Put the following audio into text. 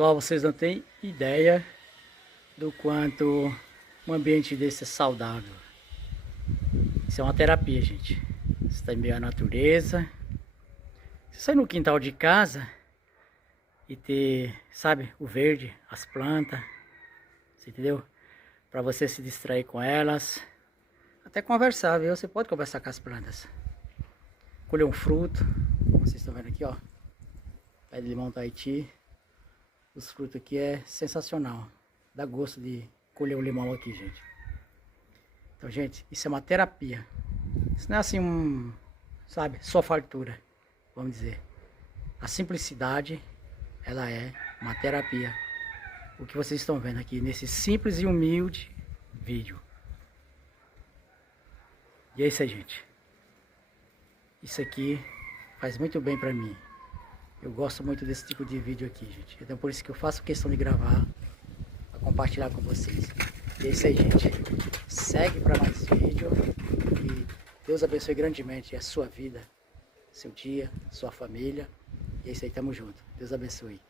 Pessoal, vocês não têm ideia do quanto um ambiente desse é saudável. Isso é uma terapia, gente. Você está em meio à natureza. Você sai no quintal de casa e ter, sabe, o verde, as plantas, você entendeu? Para você se distrair com elas. Até conversar, viu? Você pode conversar com as plantas. Colher um fruto, como vocês estão vendo aqui, ó. Pé de limão Tahiti. Os frutos aqui é sensacional. Dá gosto de colher o limão aqui, gente. Então, gente, isso é uma terapia. Isso não é assim sabe, só fartura, vamos dizer. A simplicidade, ela é uma terapia. O que vocês estão vendo aqui nesse simples e humilde vídeo. E é isso aí, gente. Isso aqui faz muito bem pra mim. Eu gosto muito desse tipo de vídeo aqui, gente. Então por isso que eu faço questão de gravar, para compartilhar com vocês. E é isso aí, gente. Segue para mais vídeo. E Deus abençoe grandemente a sua vida, seu dia, sua família. E é isso aí, tamo junto. Deus abençoe.